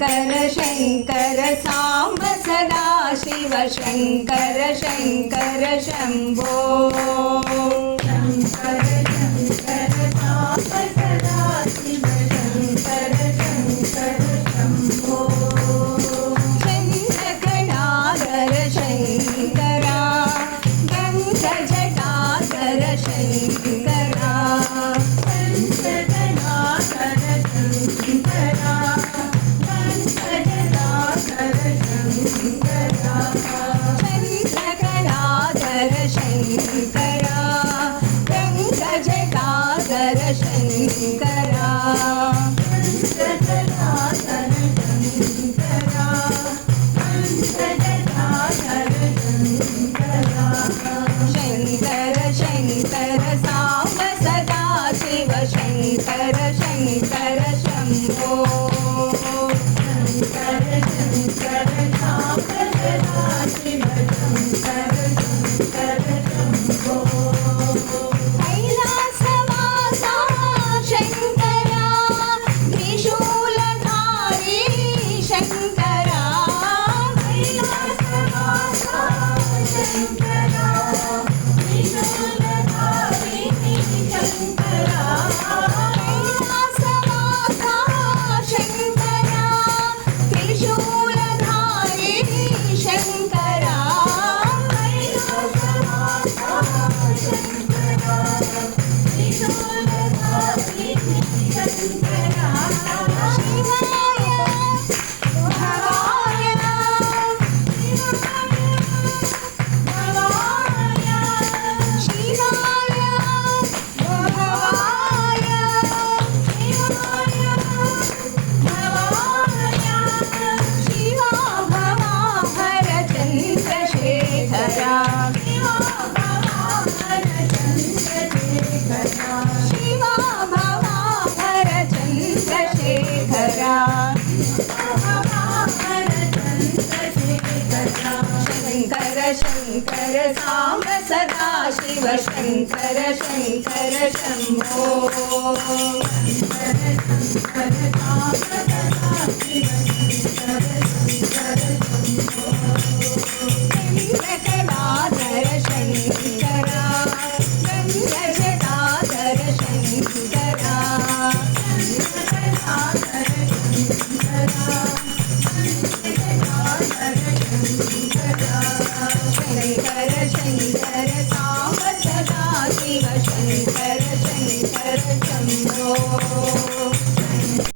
शङ्कर शङ्कर साम्ब सदा शिव शङ्कर शङ्कर शम्भो शङ्कर शङ्कर साम्ब सदा शिव शङ्कर शङ्कर शम्भो चन्द्रकणाधर शङ्करा गङ्गजटाधर शङ्करा शङ्करा गङ्गजटाधर शङ्करा गङ्गजटाधर शङ्करा गङ्गजटाधर शङ्करा शङ्कर शङ्कर साम्ब सदा शिव शङ्कर शङ्कर शम्भो शङ्कर शङ्कर साम्ब सदा शिव शङ्कर शङ्कर शम्भो कैलासवासा शङ्करा त्रिशूलधारी शङ्करा कैलासवासा शङ्करा त्रिशूलधारी शङ्करा कैलासवासा शङ्करा त्रिशूलधारी शङ्करा शङ्कर साम्ब सदा शिव शङ्कर शङ्कर शम्भो शङ्कर शङ्कर